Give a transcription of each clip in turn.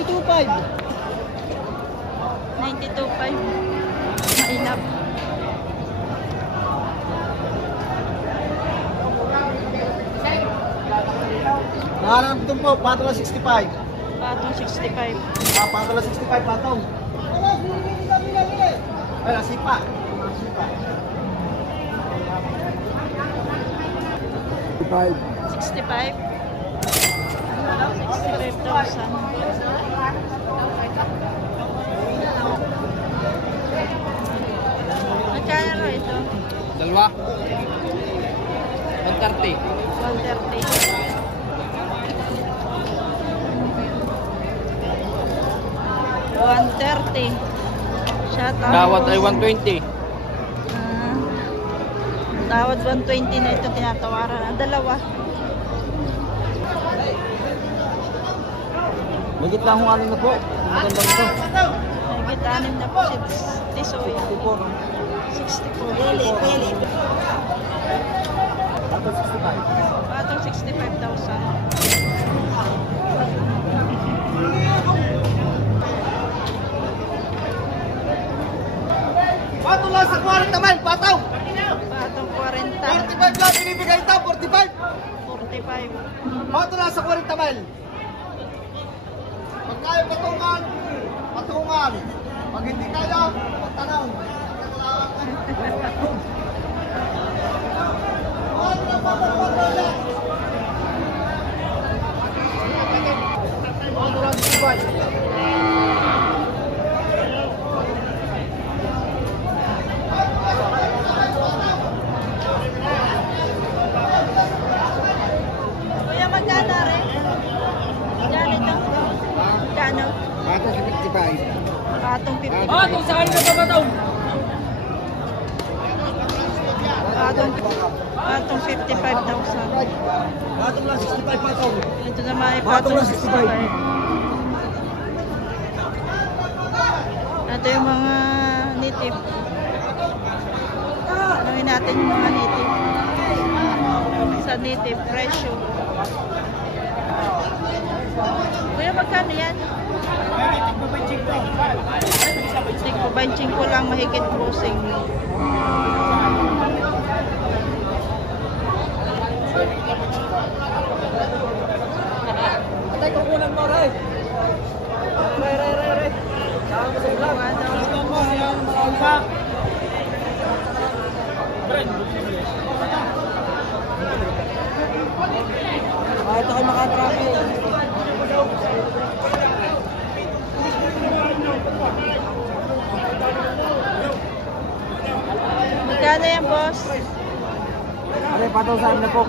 92.5. 92.5. Mailap. Nahanap ito po, patong na 65. Patong 65. Patong na 65, patong. Ay, nasipa. Nasipa. 65. 65,000. Magkano ito? Dalawa. 130. 130. 130. Shout out. Dawat ay 120. Tawad 120 na ito tinatawaran. Ang dalawa. Magit lang kung ano na po. Maganda nito. Higit 6 na po si Tisoy. 64. 64. Patong 65. Patong 65,000. Patong lang sa 40 man, patong! Patong 40. 45 lang, binibigay ito, 45! 45. Patong lang sa 40 man. Pag kaya patungan, patungan. Pag hindi kaya, patanaw. Patong lang 65. Kuya, magkano rin? Magkano ito? Magkano? Patong 55. Patong 55. Itong saan ka ba daw? Patong 55,000. Patong lang 65, patong. Ito naman ay Patong patong lang 65. 65. Ito yung mga native. Tanungin natin yung mga native. Sa native presyo. Kuya, magkano yan? Tigpabanching ko lang mahigit crossing. Atay, kukunan mo, Ray. Ray. Saan mo sa vlog? Ito kayo makatraffic. Magkano yan, boss? Aray, patong saan na po?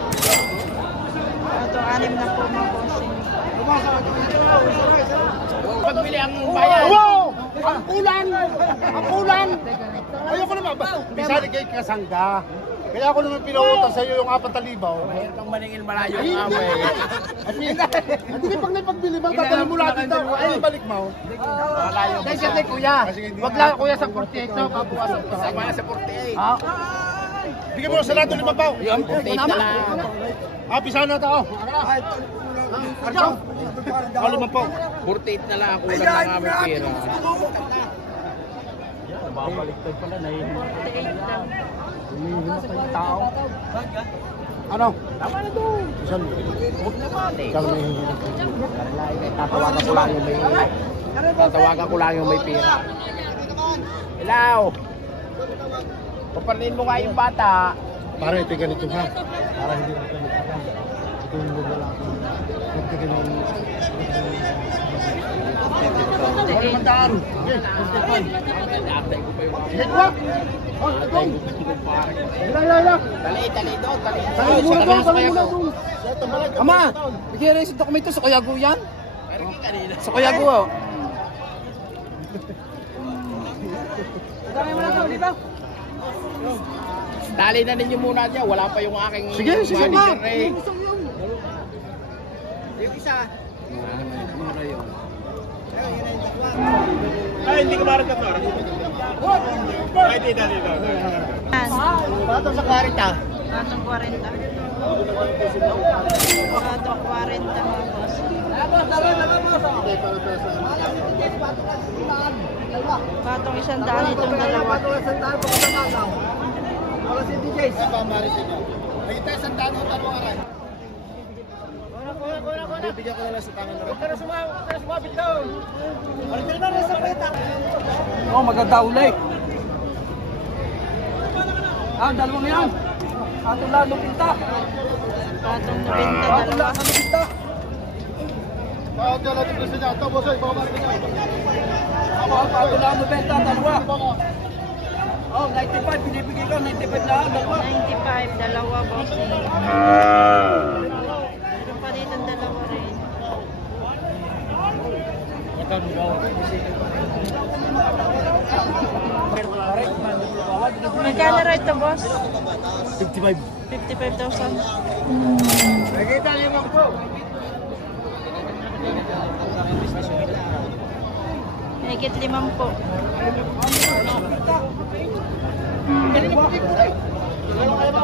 Ito, 6 na po mga bossing. Pagbili ang bayan. Wow! Ang ulan! Ang ulan! Ayoko naman ba? Bisali kay Kasangga. Kaya ako naman pinautos sa iyo yung 4,000. Mahirap ang maningil malayo Ay, ang hindi. amay. Hindi pag naipagbili mo, dadali mo lahat dito. Ay, balik mo. Malayo pa Kasi ate, kuya. Wag lang kuya sa 48 na, babawasan ko. Sama na sa 48. Ha? Bigyan mo sa lahat ng 5 pao. Yung 48 na lang. Pisa na tao. Ano? Ano 5 pao? 48 na lang ako lang ng aming pera. Babaliktad pala na yun. 48 lang. Ano? Tama na doon. Isang. Huwag naman eh. Isang may hindi. Tatawagan ko lang yung may... Tatawagan ko lang yung may pera. Hello! Papanin mo nga yung bata. Para ito ganito ha. Para hindi natin magkakam. Ito yung wala ako. Nagtigil ng... Wala mandaan. Okay, 45. Sige ko! Oh, ito! Ila! Dali doon, dali. Tali muna doon! Ama, bigyan rin sa dokumento sa Kuyago yan. Kanina. Sa Kuyago, oh. Dali na ninyo muna dyan. Wala pa yung aking Sige manager ba? eh. Yung isa. Ay, hindi ka marag ka to. Ay, di dali. Yan. Patong sa 40. Patong 40. Patong 40 mga boss. Patong 100 itong dalawa. Wala si DJ. Nakita isang daan ng tanong aray. Bibigyan ko na lang sa tangan na rin. Pero sumabit daw. Balikin na rin sa peta. Oh, maganda ulay. Ah, dalawang yan. Ato lalo pinta. Patong 90 dalawa. Bakit ka lang yung niya? Ito, bosoy. Baka marami niya. Ato lalo pinta, dalawa. Oh, 95. Binibigay ko. 95 lang. Dalawa. 95 dalawa bossing. Meron pa dito ang dalawa rin. Magkano rin ito boss? 55. 55,000. Nakita niyo mga po. Higit 5 po.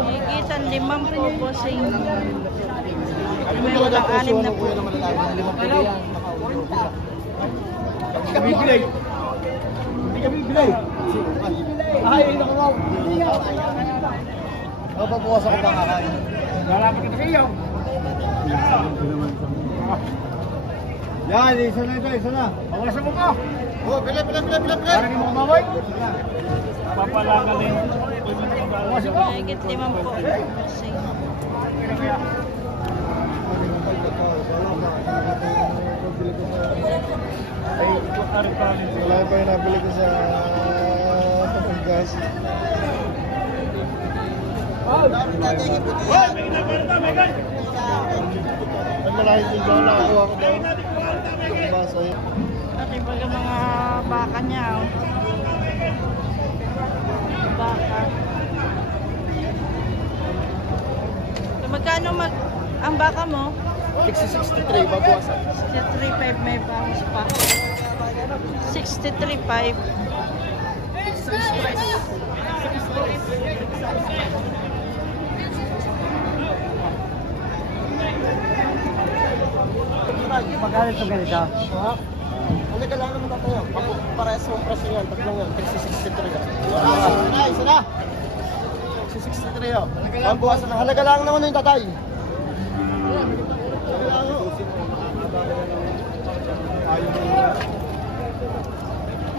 Higit ang 5 po bossing. May walang 6 na po. Hindi kami bilay. Hindi kami bilay. Ay, naku mo. Papabukas ako bang kakain. Lalapit kita kayo. Yan, isa na ito, isa na. Pawasan mo ka. Oh, bilay. Parang yung mga maway. Papalagalin. Higit 5 po bossing. Wala pa yung nabili ko sa gas. Ang malaki din daw, nakakuha ko daw. Yung baso yun. Laki baga mga baka niya. Oh. Baka. So, magkano ang baka mo? 63, babawasan. 63.5 may bawas pa. 63.5. Magkano ito ganito? Hindi ka lang naman tayo. Parehas mong presyo yan. Tatlong yan. 63 ka. Isa na. 63 yun. Babawasan na. Halaga lang naman yung tatay.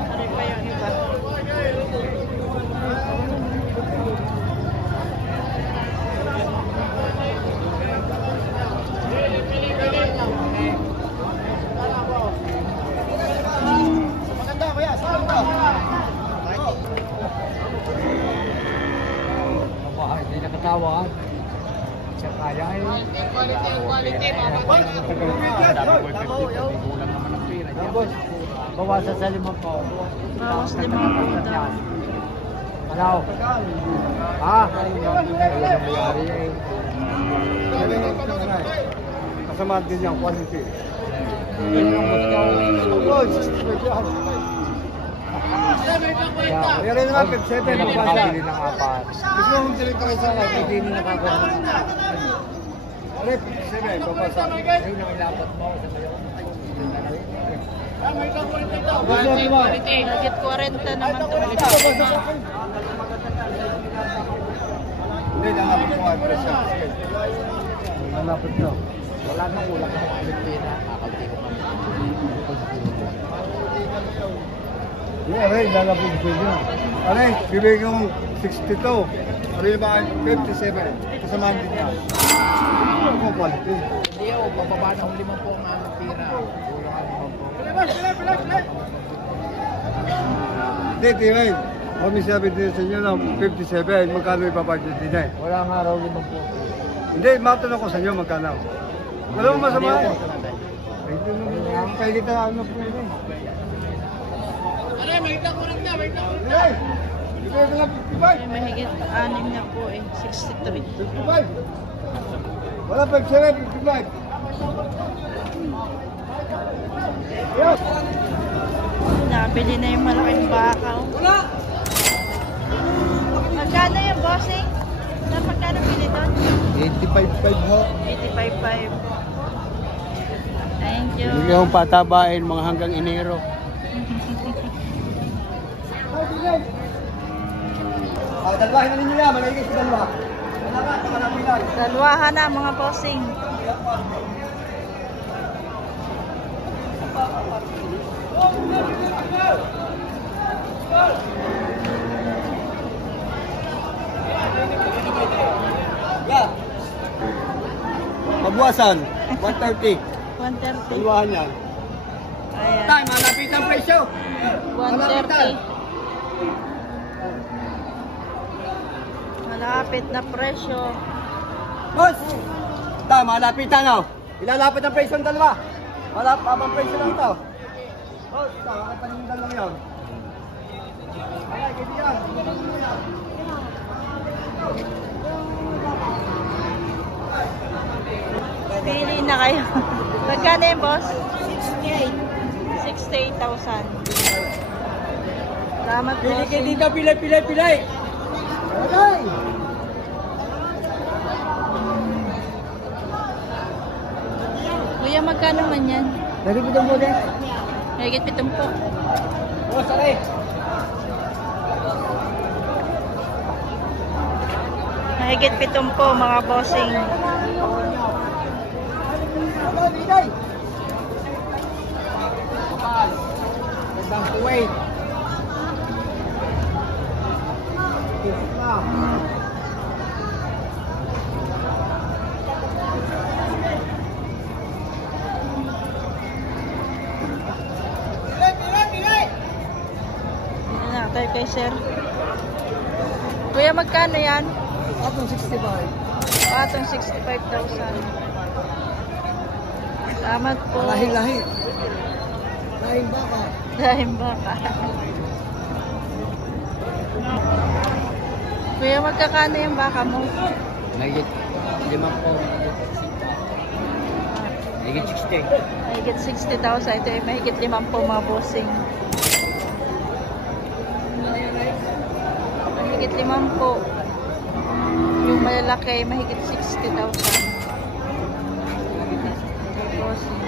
Ano pa yung iba? Maganda kuya. Saan ka? Hindi nakatawa. Siya kaya eh. Quality. Kulang naman ang pira. Bawasan sa 5 po. Bawas 5 po daw. Ano? Ha? Nangyari eh. Kasama din yung quality. Meron naman 57 ang basa. Nakakabili ng 4. Gusto mong direktor sa akin, hindi nyo nakagawa. Ano 57, babasa. Ayun ang ilapot mo sa sayo. Gusto mo? Higit 40 naman ito. Hindi, nakapit mo ang presyo. Malapit na. Wala nang kulang na ang pira. Kakalti ko pa. Aray, lalapit ko nyo. Aray, bibigyan ko mong 62. Aray ba 57? Kasama din niya. Ano mo quality? Hindi ako, bababa na 5 po ang pira. Hindi, Tingay. Kami sabi din sa inyo na 57, magkano ibabagay din eh. Wala nga raw 5 po. Hindi, matanong ko sa inyo magkano. Wala mo masama eh. Ito naman, kaya kita ano po yun eh. Aray, mahigit ko lang na, mahigit ko lang. Aray, ibigay ko lang 55. May mahigit 6 na po eh. 63. 55. Wala pa 55. Yes. Nabili na yung malaking baka. Wala! Magkano yung bossing? Saan magkano pili doon? 85.5 ho. 85.5. Thank you. Hindi akong patabain mga hanggang Enero. Dalwahin na ninyo yan, malagay sa dalwa. Dalwahan na mga bossing. Yeah. Pabuwasan, 130. 130. Dalwahan yan. Ayan. Tay, malapit ang presyo. 130. Malapit na presyo. Boss! Tay, malapit na. Ilalapit ang presyo ng dalawa. Malapit ang presyo lang to. Boss, ito, panindan lang yun. Ay, kaibigan. Pili na kayo. Magkano yung boss? 68,000. Salamat po. Pili kayo dito, pilay. Okay. Kuya, magkano man yan? Lagi po mo din. Higit 70. Boss, aray. Mahigit 70 mga bossing. Kapal. Magdang Kuwait. Yan na, tayo kay sir. Kuya, magkano yan? Atong 65. Atong 65,000. Salamat po. Lahi. Lahing baka. Dahil baka. Kuya, magkakano yung baka mo? Mahigit 5 po. Mahigit 60. Mahigit 60,000. Ito ay mahigit 5 po mga bossing. Mahigit 5 po. Yung malalaki ay mahigit 60,000. Bossing.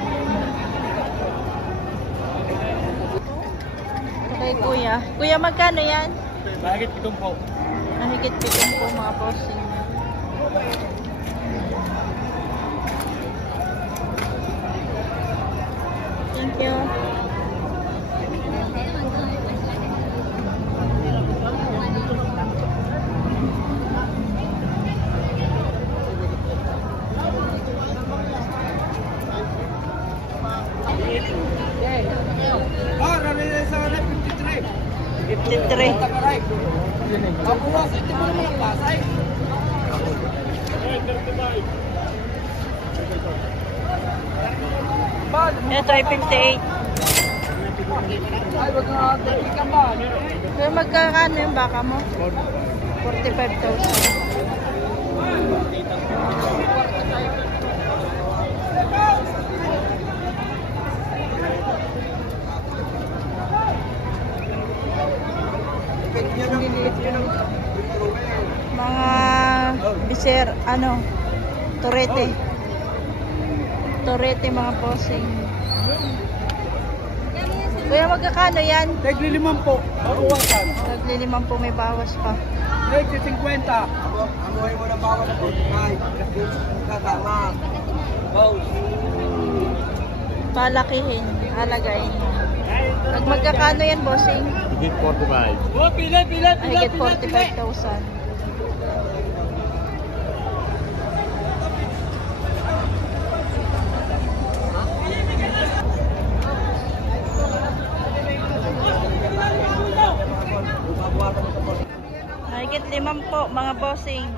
Okay, kuya. Kuya, magkano yan? Mahigit 7 po. Mahigit 7 po mga bossing. Thank you. Ah, narinig sa 53. 53. Kapuwas, ito mo naman ang pasay. Ito ay 58. Ay, wag nga, dali ka ba? Kaya magkakano yung baka mo? 45,000. Mga biser, torete. Torete mga bossing. Kuya, magkakano yan? Tagli 5 po. Bawasan. Tagli 5 po, may bawas pa. Tagli 50. Anuhin mo ng bawas po. Ay, kasama. Palakihin, alagayin. Pag magkakano yan, bossing? Higit 45. Oh, pila. Higit 45,000. Higit 5 po, mga bossing.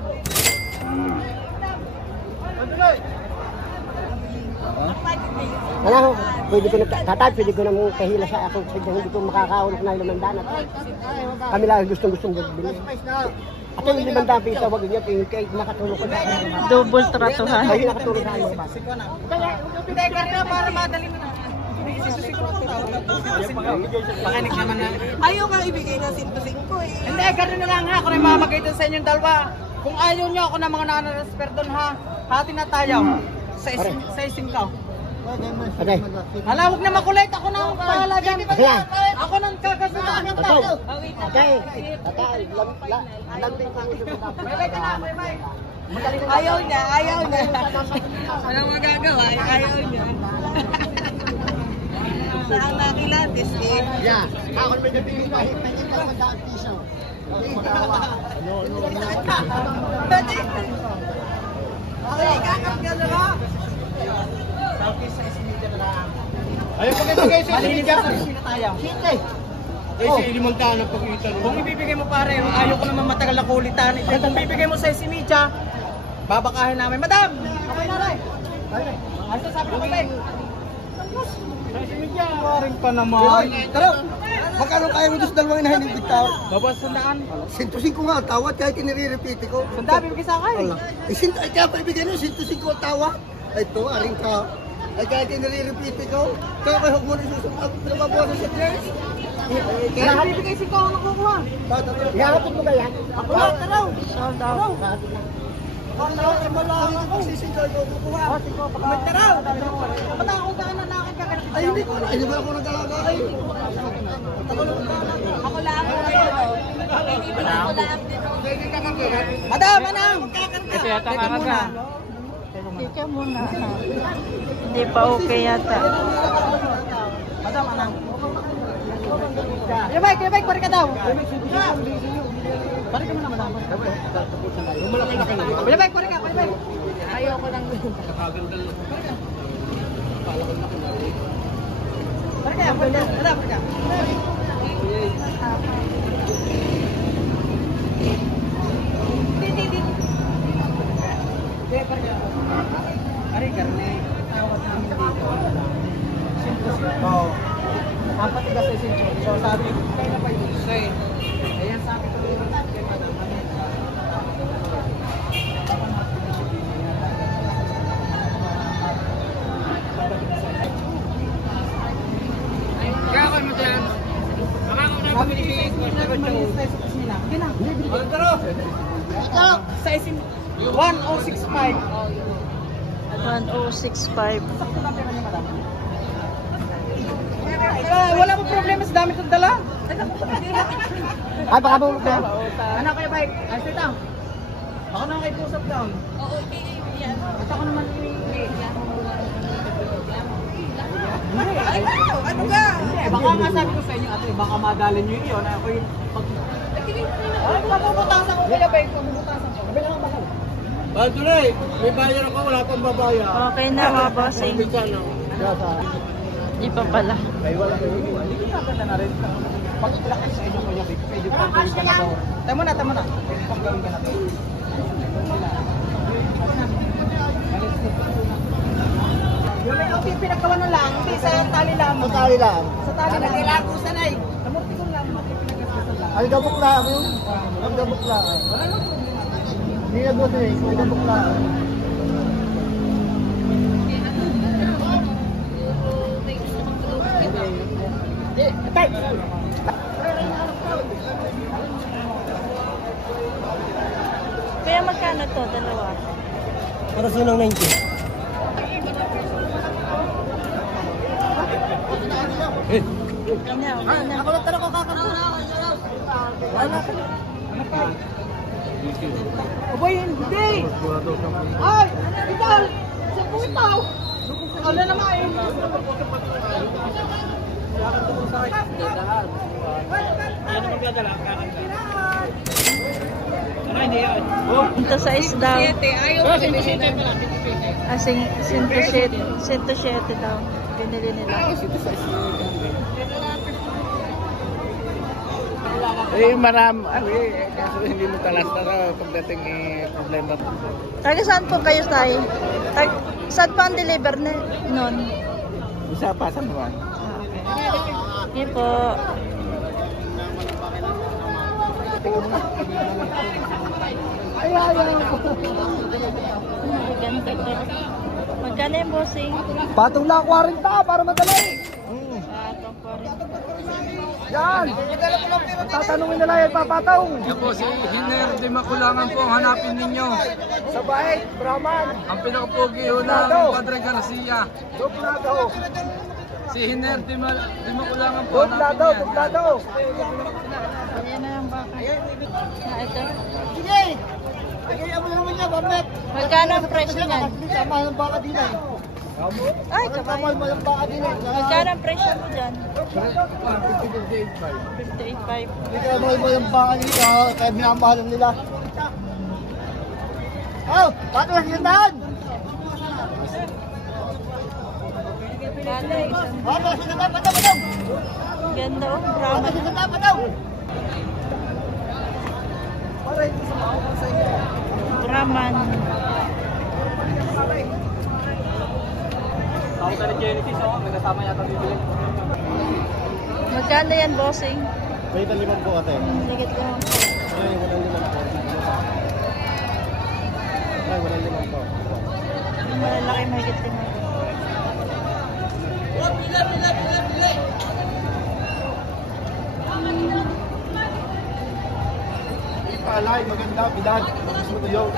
Ano, pwede ko pwede ko na mong kahila sa ako, hindi ko makakaulok na 500 at kami lang gustong bili. At yung 500 piso, wag niya, kaya nakatulong ko sa akin. Double tratuhan. Ay, nakatulong sa akin mga bata. Teka na, para madali mo na. Pakinig naman na. Ayaw nga ibigay ng 105 eh. Hindi, gano'n na lang ha. Kung may mamagay doon sa inyong dalawa. Kung ayaw nyo ako na mga nanarasper doon ha, hati na tayo. Sa ising ka. Patay. Hala, huwag na makulit. Ako na ang bahala dyan. Ayan. Ako nang kakasunod ng Patay. tao. Patay. Patay. Lambing ka gusto mo tapos. Ayaw niya. Walang magagawa. Ayaw niya. Saan nakilatis eh? Yeah. Ako may nabigay kahit na hindi ka magdaan piso. No. Okay, kakat ka na ba? Ayaw pagkakagay sa sinidya. Sinte. Kasi ilimuntahan ang pag-iita. Kung ibibigay mo pare, ayaw ko naman matagal na kulitan. Kung ibibigay mo sa media, babakahin namin. Madam! Okay na rin. Ano sabi ko kami? Waring pa naman. Tara. Magkano kaya mo dos dalawang inahin ng tao? Babas sandaan. 105 nga ang tawad kahit inire-repeat ko. Sandaan, bibigay sa akin. Ay, kaya pa ibigay nyo, 105 ang tawad. Ay, ito, aring ka. Ay, kahit inire-repeat ko. Kaya kayo huwag mo na susunod. Pinababuhan sa dress. Kaya bibigay si ko ang nakukuha. Iharapin mo ba yan? Ako na, taraw. Taraw. Taraw, ay malaking ang pagsisigaw ko kukuha. Taraw. Kapata ako gaan na nakakit ka. Ay, hindi ko na. Ay, hindi ba ako nag-alagay? Ako lang. Madam, anang. Ito yata muna. Teka muna. Hindi pa okay yata. Madam, anang. Kuya Bike, pari ka daw. Pari ka muna, madam. Kuya Bike, pari ka, Kuya Bike. Ayoko lang. Pari ka, madam, pari ka. Pari ka, tawag namin dito. Oo. Ang patigas ay sincho. So sabi ko, kayo na pa yun. Ayan sabi ko, kaya kayo mo dyan. Kami ni Big, malinis tayo sa kusina. Hindi na. Sa isin, 1065. 1065. Sakto na pera niya, madam. Wala mo problema sa dami kong dala. Ay, baka mo ka. Ano kayo bike? Ay, sit down. Ako na kayo pusap down. Oo, at ako naman ano ka? Baka nga sabi ko sa inyo, ate, baka madalin nyo yun. Ako yung ay, pamubutasan ko kaya bike. Pamubutasan ko. Kabila lang bakal. Tuloy, may bayar ako, wala pang babaya. Okay na mga bossing. Di pa pala. Hindi ko naganda na rin. Pag-ilakay sa inyo kuya Big, pwede pang gawin ka na to. Tama na. Pwede pang gawin ka na to. Yung may outfit pinagkawa na lang, hindi sa tali lang. Sa tali lang. Sa tali lang. Nagkilagusan ay. Namurti ko lang, pinagkagusan lang. Ay, gabok lang yun. Ang gabok lang. Wala lang. Hindi na buti eh. Ang gabok lang. Patay! Kaya magkano to? Dalawa? Para sunang 90. Ako lang talaga kakagawa. Wala ka. Aboy, hindi! Ay! Ikaw! Sa putaw! Ano naman eh? Ito sa isda. Asing 107 daw. Binili nila. Kaso hindi mo talas na pagdating problema. Taga saan po kayo, Tay? Saan pa ang deliver na nun? Isa pa sa buwan. Yan po. Magkano yung bossing? Patong lang 40 para madali. Patong 40. Yan! Tatanungin nila yan, papataw. Yan po, si Hiner Di Makulangan po, hanapin ninyo. Sa Bahay, Brahman, Ang pinakapogi ho ng Padre Garcia. Doblado. Si Hiner Di Makulangan po, hanapin Doblado, yan. doblado. Ayan na yung baka. Ah, ito. Sige! Kaya mo naman niya, Bambet. Magkano ang presyo niyan? Tama ng baka din eh. Ay, kamay. Tama ng baka din eh. Magkano ang presyo mo dyan? 58.5. Kaya mo yung baka nila, kaya minamahalan nila. Oh, bakit na sinundan? Ganda, isang Bakit na sinundan? Pataw! ganda oh, Bakit Brahman. na sinundan? Pataw! Brahman. Ako sa Genesis, oh, may kasama yata bibili. Magkano yan, bossing? May talimang po ate. Ligit lang. Ay, walang limang po. Ay, walang limang po. Yung malalaki, mahigit 5. Palay, maganda, bilad. Gusto ko yun.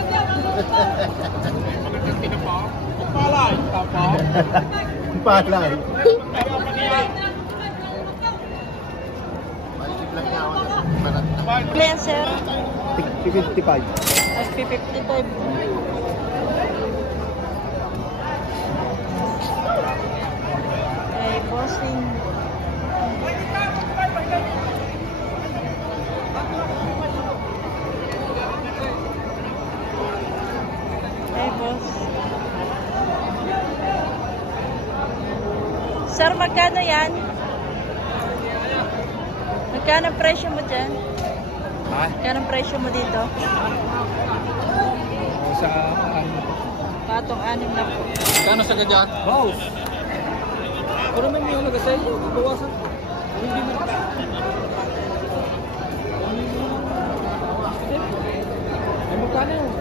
Palay, tapa. Palay. Ano yan, sir? 55. Ay, 55. Ay, bossing. Ay, boss. Sir, magkano yan? Magkano ang presyo mo dyan? Ha? Magkano ang presyo mo dito? Sa Patong 6 na po. Kano sa gadyan? Wow! Pero may mga nag-asay, bawasan. Hindi mo. Ay, magkano yun?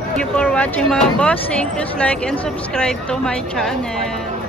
Thank you for watching mga bossing. Please like and subscribe to my channel.